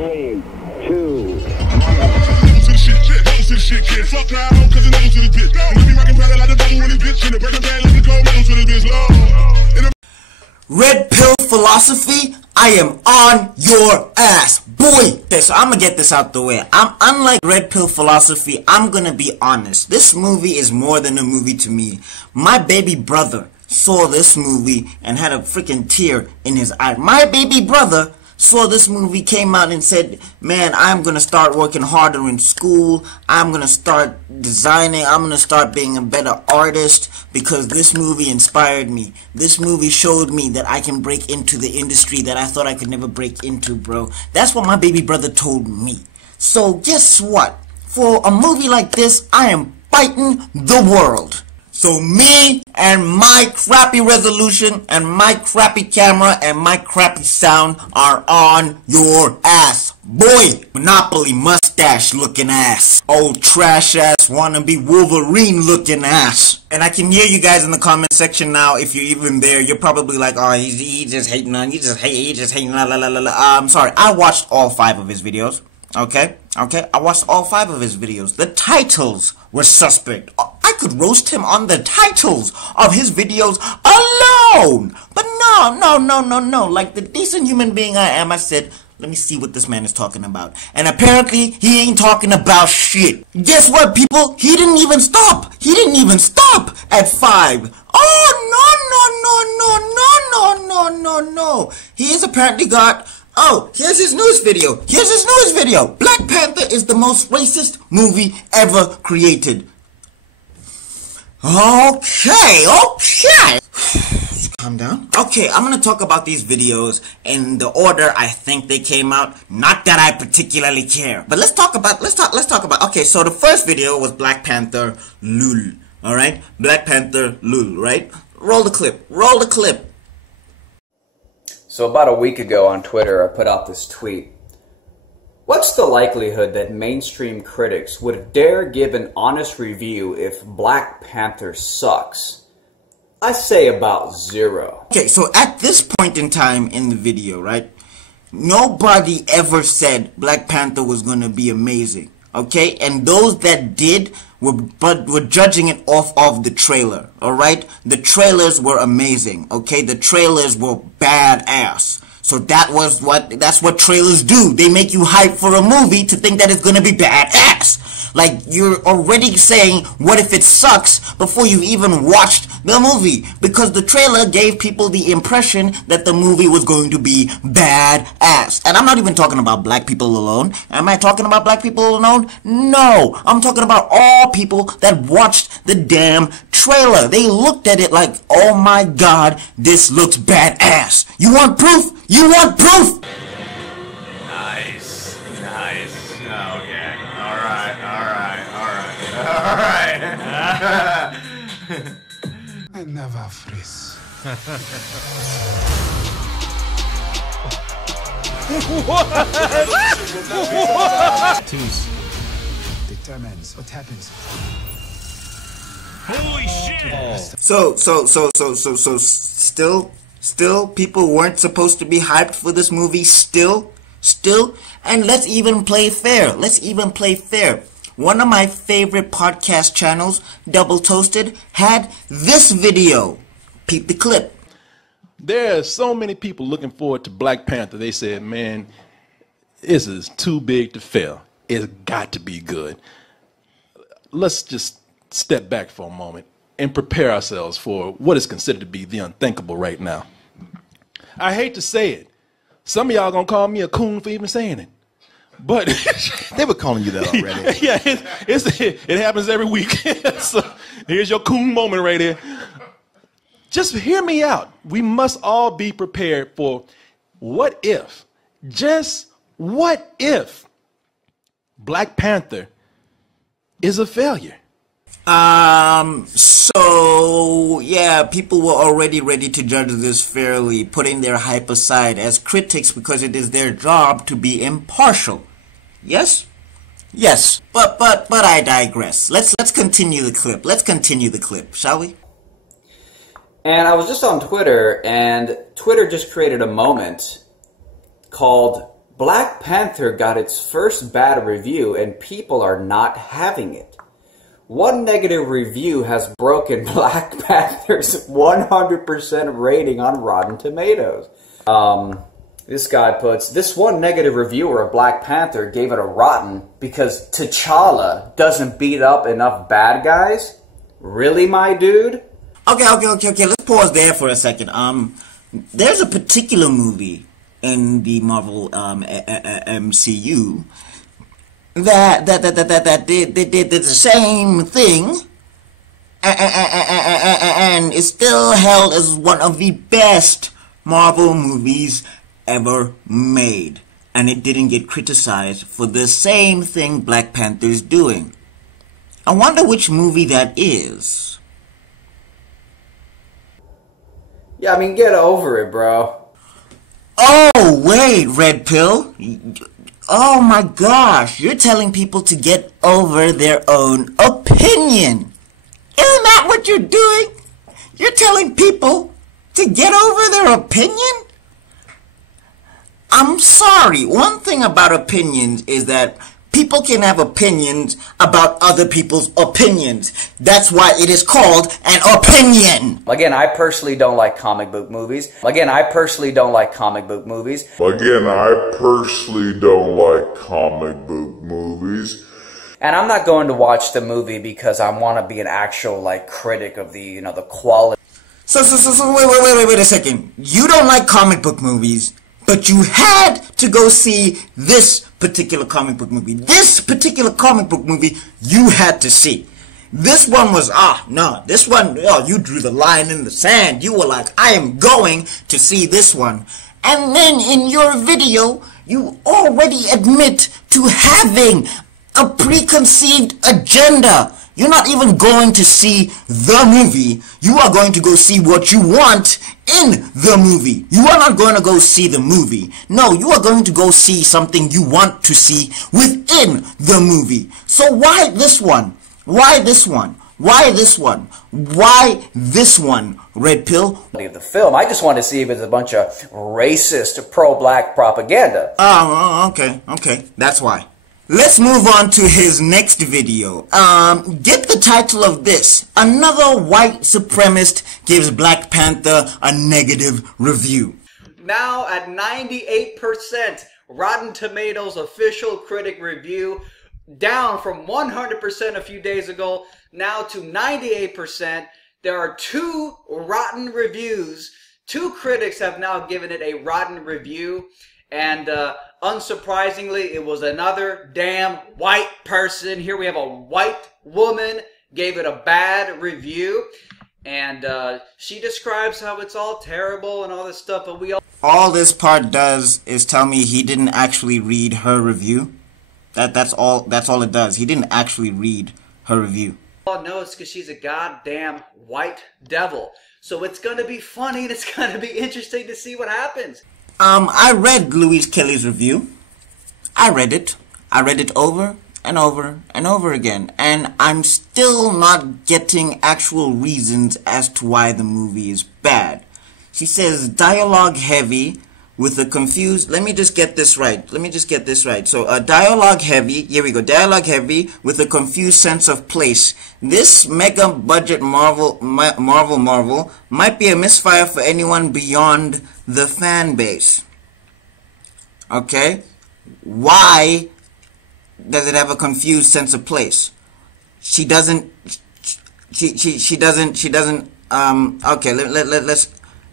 3, 2, Red pill philosophy, I am on your ass, boy. Okay, so I'm gonna get this out the way. Unlike red pill philosophy, I'm gonna be honest. This movie is more than a movie to me. My baby brother saw this movie and had a freaking tear in his eye. My baby brother saw this movie, came out and said, man, I'm gonna start working harder in school, I'm gonna start designing, I'm gonna start being a better artist because this movie inspired me. This movie showed me that I can break into the industry that I thought I could never break into, bro. That's what my baby brother told me. So guess what? For a movie like this, I am fighting the world. So me and my crappy resolution and my crappy camera and my crappy sound are on your ass, boy. Monopoly mustache looking ass. Old trash ass wannabe Wolverine looking ass. And I can hear you guys in the comment section now. If you're even there, you're probably like, oh, he just hating on, he just hating, la la la la la. I'm sorry, I watched all 5 of his videos. Okay, I watched all 5 of his videos. The titles were suspect. I could roast him on the titles of his videos alone. But no. Like the decent human being I am, I said, let me see what this man is talking about. And apparently, he ain't talking about shit. Guess what, people? He didn't even stop. He didn't even stop at 5. Oh, no. He has apparently got... Oh, here's his news video. Black Panther is the most racist movie ever created. Okay. Calm down. Okay, I'm gonna talk about these videos in the order I think they came out. Not that I particularly care. But let's talk about, okay, so the first video was Black Panther Lul. Alright? Black Panther Lul, right? Roll the clip. So about a week ago on Twitter, I put out this tweet. What's the likelihood that mainstream critics would dare give an honest review if Black Panther sucks? I say about 0. Okay, so at this point in time in the video, right, nobody ever said Black Panther was gonna be amazing, okay? And those that did were judging it off of the trailer, alright? The trailers were amazing, okay? The trailers were badass. So that's what trailers do. They make you hype for a movie to think that it's gonna be badass. Like, you're already saying, what if it sucks, before you've even watched the movie? Because the trailer gave people the impression that the movie was going to be badass. And I'm not even talking about black people alone. Am I talking about black people alone? No. I'm talking about all people that watched the damn trailer. They looked at it like, oh my god, this looks badass. You want proof? You want proof? Nice. Okay. All right. I never freeze. What? Choose determines what happens. Holy shit! So still people weren't supposed to be hyped for this movie. Still, and let's even play fair. One of my favorite podcast channels, Double Toasted, had this video. Peep the clip. There are so many people looking forward to Black Panther. They said, man, this is too big to fail. It's got to be good. Let's just step back for a moment and prepare ourselves for what is considered to be the unthinkable right now. I hate to say it. Some of y'all gonna call me a coon for even saying it. But they were calling you that already. Yeah, it happens every week. So here's your coon moment right here. Just hear me out. We must all be prepared for what if, just what if Black Panther is a failure? So yeah, people were already ready to judge this fairly, putting their hype aside as critics because it is their job to be impartial. Yes, but I digress. Let's continue the clip. Shall we? And I was just on Twitter, and Twitter just created a moment called Black Panther got its first bad review and people are not having it. One negative review has broken Black Panther's 100% rating on Rotten Tomatoes. This guy puts, this one negative reviewer of Black Panther gave it a rotten because T'Challa doesn't beat up enough bad guys? Really, my dude? Okay. Let's pause there for a second. There's a particular movie in the Marvel MCU that did the same thing, and is still held as one of the best Marvel movies ever made, and it didn't get criticized for the same thing Black Panther's doing. I wonder which movie that is. Yeah, I mean, get over it, bro. Oh, wait, Red Pill. Oh my gosh, you're telling people to get over their own opinion. Isn't that what you're doing? You're telling people to get over their opinion? I'm sorry, one thing about opinions is that people can have opinions about other people's opinions. That's why it is called an opinion. Again, I personally don't like comic book movies. And I'm not going to watch the movie because I want to be an actual, like, critic of the, you know, the quality. So, wait a second. You don't like comic book movies, but you had to go see this particular comic book movie. This particular comic book movie you had to see. This one was, you drew the line in the sand. You were like, I am going to see this one. And then in your video, you already admit to having a preconceived agenda. You're not even going to see the movie. You are going to go see what you want in the movie. You are not going to go see the movie. No, you are going to go see something you want to see within the movie. So why this one? Why this one? Why this one? Why this one, Red Pill? Of the film. I just wanted to see if it's a bunch of racist pro-black propaganda. Oh, okay. That's why. Let's move on to his next video. Get the title of this. Another white supremacist gives Black Panther a negative review. Now at 98% Rotten Tomatoes official critic review, down from 100% a few days ago, now to 98%. There are 2 rotten reviews. 2 critics have now given it a rotten review. And unsurprisingly, it was another damn white person. Here we have a white woman gave it a bad review. And she describes how it's all terrible and all this stuff. But all this part does is tell me he didn't actually read her review. That's all it does. He didn't actually read her review. all know it's because she's a goddamn white devil. So it's going to be funny and it's going to be interesting to see what happens. I read Louise Kelly's review. I read it over and over and over again. And I'm still not getting actual reasons as to why the movie is bad. She says dialogue heavy with a confused, let me just get this right. So dialogue heavy, here we go. Dialogue heavy with a confused sense of place. This mega budget Marvel might be a misfire for anyone beyond the fan base. Okay? Why does it have a confused sense of place? She doesn't okay,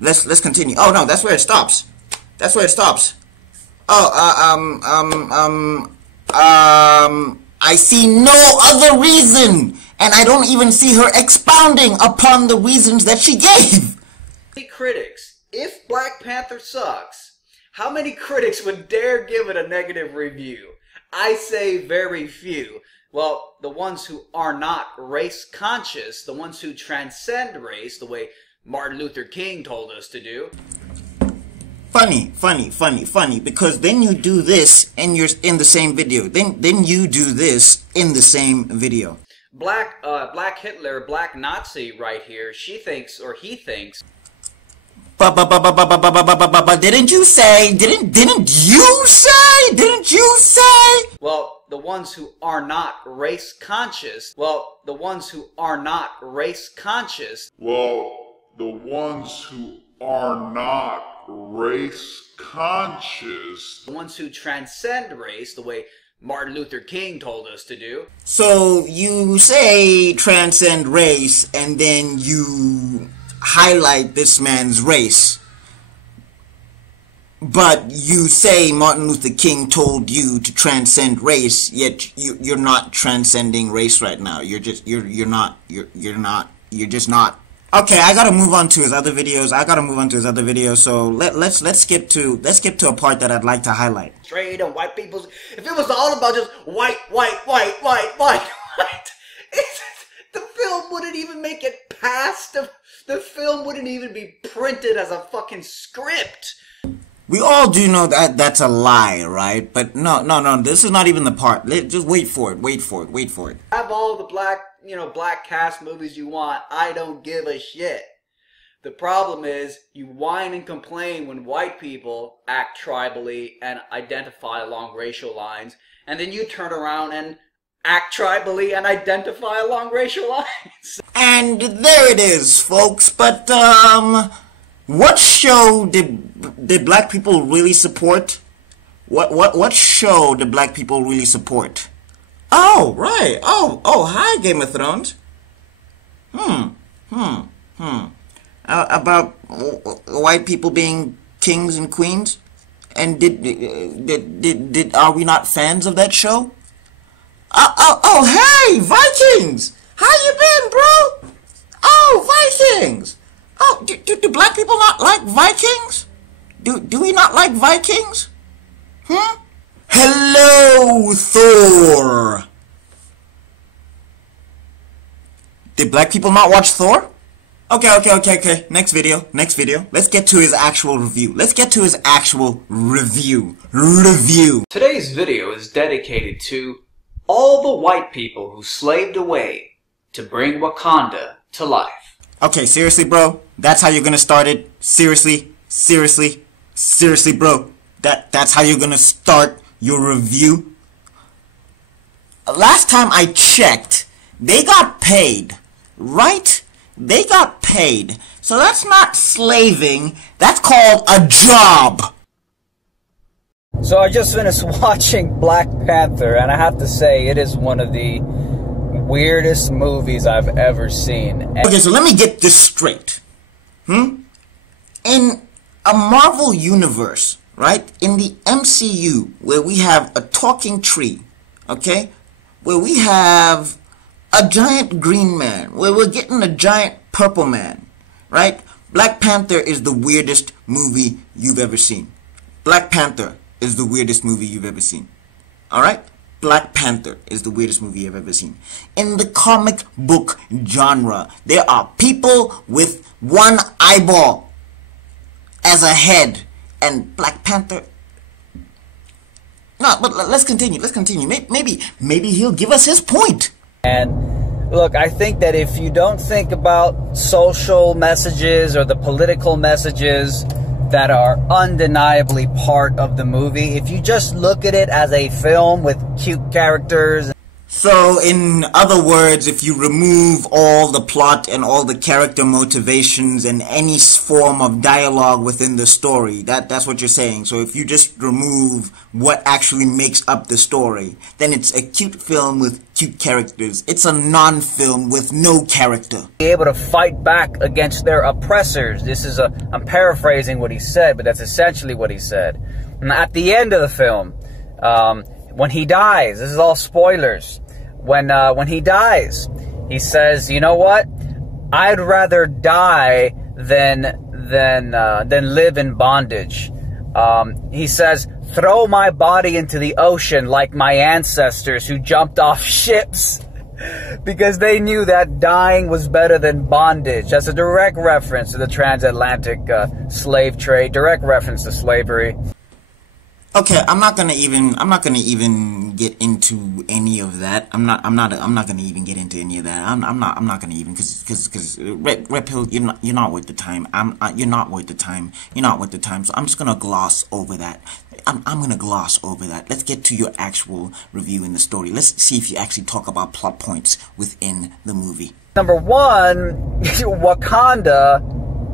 let's continue. Oh no, that's where it stops. That's where it stops. Oh, I see no other reason, and I don't even see her expounding upon the reasons that she gave. Critics, if Black Panther sucks, how many critics would dare give it a negative review? I say very few. Well, the ones who are not race conscious, the ones who transcend race, the way Martin Luther King told us to do. Funny, because then you do this and you're in the same video. Then you do this in the same video. Black Hitler, Black Nazi right here, she thinks, or he thinks. But didn't you say? Didn't you say? Well, the ones who are not race conscious. Well, the ones who are not race conscious. Well, the ones who are not race conscious. The ones who transcend race the way Martin Luther King told us to do. So you say transcend race, and then you highlight this man's race. But you say Martin Luther King told you to transcend race, yet you're not transcending race right now. You're just not. Okay, I gotta move on to his other videos. So let's skip to a part that I'd like to highlight. Straight and white people's. If it was all about just white, the film wouldn't even make it past the film wouldn't even be printed as a fucking script. We all do know that that's a lie, right? But no, this is not even the part. Just wait for it. Have all the black cast movies you want. I don't give a shit. The problem is, you whine and complain when white people act tribally and identify along racial lines, and then you turn around and act tribally and identify along racial lines. And there it is, folks. But what show did black people really support? What show did black people really support? Oh, right. Oh, hi, Game of Thrones. About white people being kings and queens? And did are we not fans of that show? Oh, hey, Vikings! How you been, bro? Oh, Vikings! Oh, do black people not like Vikings? Do we not like Vikings? Hello, Thor! Did black people not watch Thor? Okay. Next video. Let's get to his actual review. Review. Today's video is dedicated to all the white people who slaved away to bring Wakanda to life. Okay, seriously, bro? That's how you're gonna start it? Seriously, bro? That's how you're gonna start your review? Last time I checked, they got paid, right? They got paid. So that's not slaving, that's called a job. So I just finished watching Black Panther, and I have to say, it is one of the weirdest movies I've ever seen. Okay, so let me get this straight. In a Marvel universe, right? In the MCU, where we have a talking tree, okay? Where we have a giant green man, where we're getting a giant purple man, right? Black Panther is the weirdest movie you've ever seen. Black Panther is the weirdest movie you've ever seen. Alright? Black Panther is the weirdest movie you've ever seen. In the comic book genre, there are people with one eyeball as a head, and Black Panther... No, but let's continue. Maybe he'll give us his point. And look, I think that if you don't think about social messages or the political messages that are undeniably part of the movie, if you just look at it as a film with cute characters. So, in other words, if you remove all the plot and all the character motivations and any form of dialogue within the story, that's what you're saying. So if you just remove what actually makes up the story, then it's a cute film with cute characters. It's a non-film with no character. Be able to fight back against their oppressors. I'm paraphrasing what he said, but that's essentially what he said. And at the end of the film, when he dies, this is all spoilers. When he dies, he says, "You know what? I'd rather die than live in bondage." He says, "Throw my body into the ocean like my ancestors who jumped off ships," because they knew that dying was better than bondage. That's a direct reference to the transatlantic slave trade, direct reference to slavery. Okay, I'm not gonna even get into any of that. I'm not gonna even get into any of that. I'm not gonna even, cause Red Pill, you're not worth the time. You're not worth the time. You're not worth the time. So I'm just gonna gloss over that. I'm gonna gloss over that. Let's get to your actual review in the story. Let's see if you actually talk about plot points within the movie. Number one, Wakanda.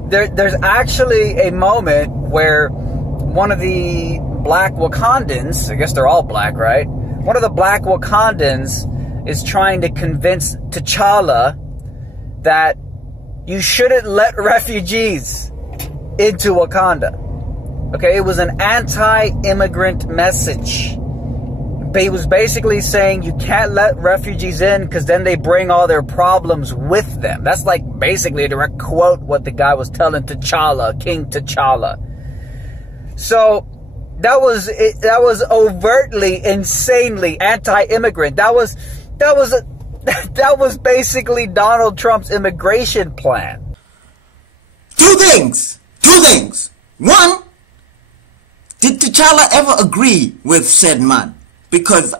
There's actually a moment where one of the black Wakandans, I guess they're all black, right? One of the black Wakandans is trying to convince T'Challa that you shouldn't let refugees into Wakanda. Okay, it was an anti-immigrant message. But he was basically saying you can't let refugees in because then they bring all their problems with them. That's like basically a direct quote what the guy was telling T'Challa, King T'Challa. So that was overtly, insanely anti-immigrant. That was basically Donald Trump's immigration plan. Two things. One, did T'Challa ever agree with said man? Because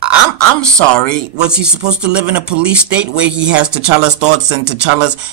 I'm sorry, was he supposed to live in a police state where he has T'Challa's thoughts and T'Challa's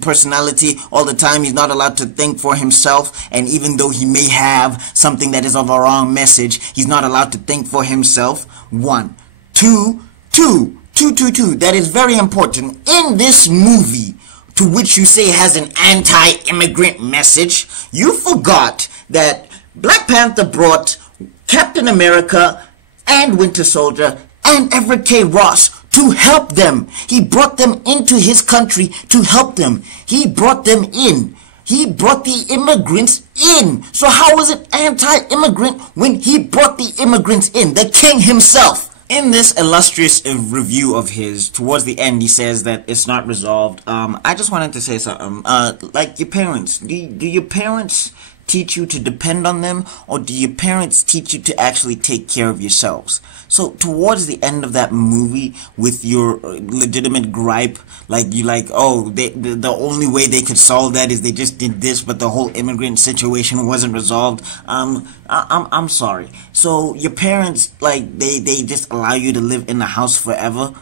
personality all the time? He's not allowed to think for himself, and even though he may have something that is of a wrong message, he's not allowed to think for himself. One. Two. That is very important. In this movie, to which you say has an anti-immigrant message, you forgot that Black Panther brought Captain America and Winter Soldier and Everett K. Ross to help them. He brought them into his country to help them. He brought them in. He brought the immigrants in. So how was it anti-immigrant when he brought the immigrants in? The king himself. In this illustrious review of his, towards the end, he says that it's not resolved. I just wanted to say something. Like your parents. Do your parents teach you to depend on them, or do your parents teach you to actually take care of yourselves? So towards the end of that movie, with your legitimate gripe, the only way they could solve that is they just did this, but the whole immigrant situation wasn't resolved. I'm sorry. So your parents, they just allow you to live in the house forever?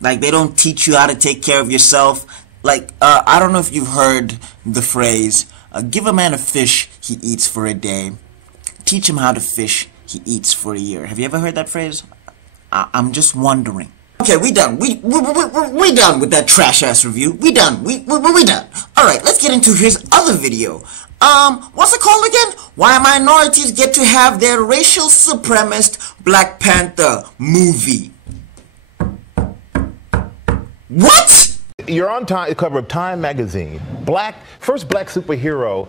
Like, they don't teach you how to take care of yourself? I don't know if you've heard the phrase, give a man a fish, he eats for a day. Teach him how to fish, he eats for a year. Have you ever heard that phrase? I'm just wondering. Okay, we done. We done with that trash-ass review. We done. We done. Alright, let's get into his other video. What's it called again? Why minorities get to have their racial supremacist Black Panther movie. What? You're on the cover of Time magazine. First black superhero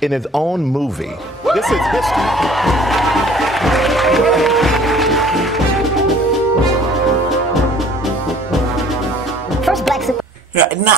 in his own movie. This is history. First black super.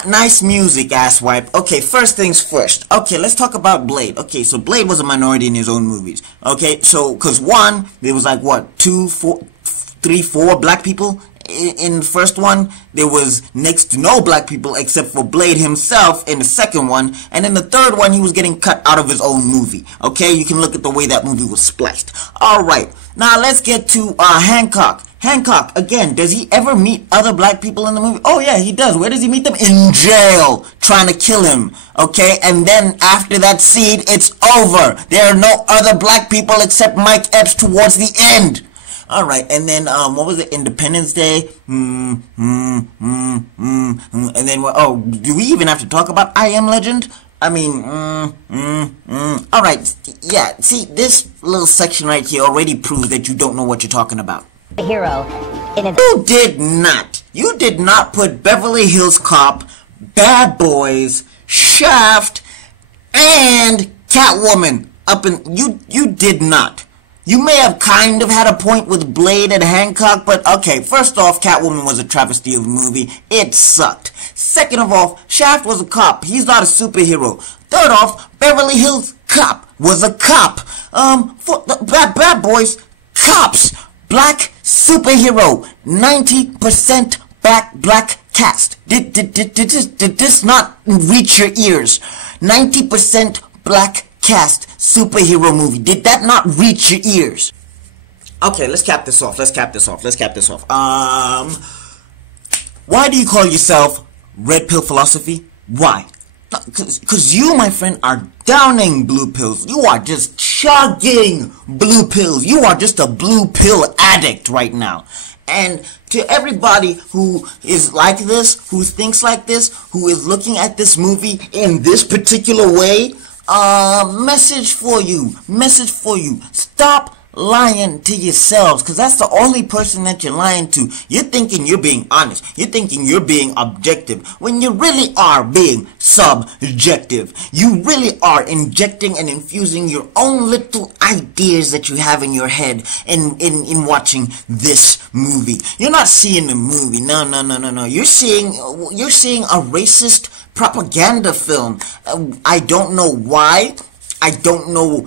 Nice music, asswipe. Okay, first things first. Okay, let's talk about Blade. Okay, so Blade was a minority in his own movies. Okay, so, cause one, there was like what, 2, 4, 3, 4 black people? In the first one, there was next to no black people except for Blade himself in the second one, and in the third one, he was getting cut out of his own movie. Okay, you can look at the way that movie was spliced. Alright, now let's get to Hancock. Hancock, again, does he ever meet other black people in the movie? Oh yeah, he does. Where does he meet them? In jail, trying to kill him. Okay, and then after that scene, it's over. There are no other black people except Mike Epps towards the end. Alright, and then, what was it, Independence Day? And then, oh, do we even have to talk about I Am Legend? I mean, Alright, yeah, see, this little section right here already proves that you don't know what you're talking about. Hero. You did not put Beverly Hills Cop, Bad Boys, Shaft, and Catwoman up in, you did not. You may have kind of had a point with Blade and Hancock, but okay, first off, Catwoman was a travesty of a movie. It sucked. Second of all, Shaft was a cop. He's not a superhero. Third off, Beverly Hills Cop was a cop. For the Bad Boys, cops. Black superhero. 90% black cast. Did this not reach your ears? 90% black cast superhero movie. Did that not reach your ears? Okay, let's cap this off. Why do you call yourself Red Pill Philosophy? Why? Because you, my friend, are downing blue pills. You are just chugging blue pills. You are just a blue pill addict right now. And to everybody who is like this, who thinks like this, who is looking at this movie in this particular way, message for you. Stop lying to yourselves, because that's the only person that you're lying to. You're thinking you're being honest. You're thinking you're being objective, when you really are being subjective. You really are injecting and infusing your own little ideas that you have in your head in watching this movie. You're not seeing the movie. No. You're seeing a racist propaganda film. I don't know why. I don't know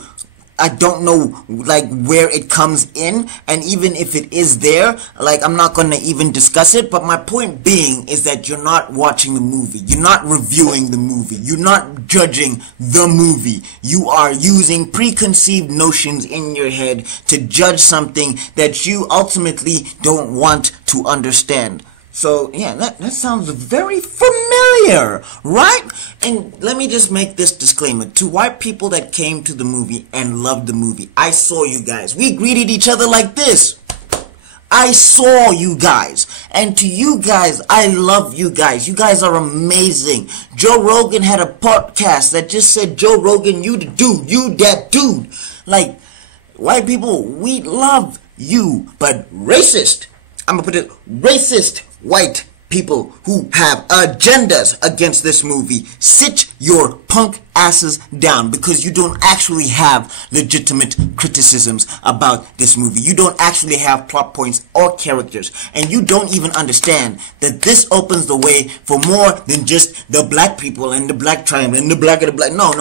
like where it comes in, and even if it is there, like, I'm not gonna even discuss it. But my point being is that you're not watching the movie, you're not reviewing the movie, you're not judging the movie. You are using preconceived notions in your head to judge something that you ultimately don't want to understand. So, yeah, that sounds very familiar, right? And let me just make this disclaimer. To white people that came to the movie and loved the movie, I saw you guys. We greeted each other like this. I saw you guys. And to you guys, I love you guys. You guys are amazing. Joe Rogan had a podcast that just said, Joe Rogan, you the dude. You that dude. Like, white people, we love you. But racist, I'm gonna put it, racist white people who have agendas against this movie, sit your punk asses down, because you don't actually have legitimate criticisms about this movie. You don't actually have plot points or characters, and you don't even understand that this opens the way for more than just the black people and the black tribe and the black of the black. No.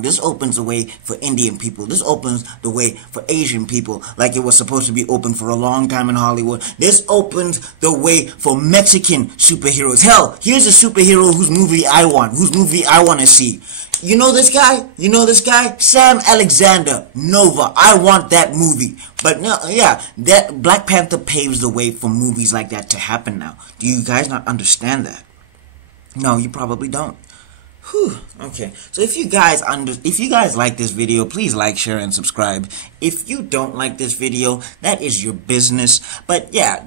This opens the way for Indian people. This opens the way for Asian people, like it was supposed to be open for a long time in Hollywood. This opens the way for Mexican superheroes. Hell, here's a superhero whose movie I want to see. You know this guy? Sam Alexander, Nova. I want that movie. But no, yeah, that Black Panther paves the way for movies like that to happen now. Do you guys not understand that? No, you probably don't. Whew. Okay, so if you guys like this video, please like, share, and subscribe. If you don't like this video, that is your business. But yeah,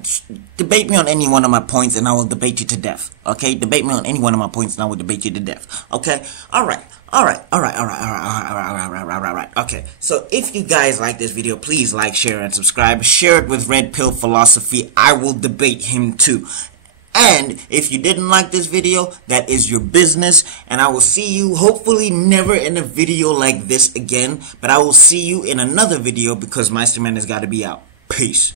debate me on any one of my points and I will debate you to death. Okay, debate me on any one of my points and I will debate you to death. Okay, alright. Okay, so if you guys like this video, please like, share, and subscribe. Share it with Red Pill Philosophy. I will debate him too. And if you didn't like this video, that is your business, and I will see you hopefully never in a video like this again, but I will see you in another video because Meisterman has got to be out. Peace.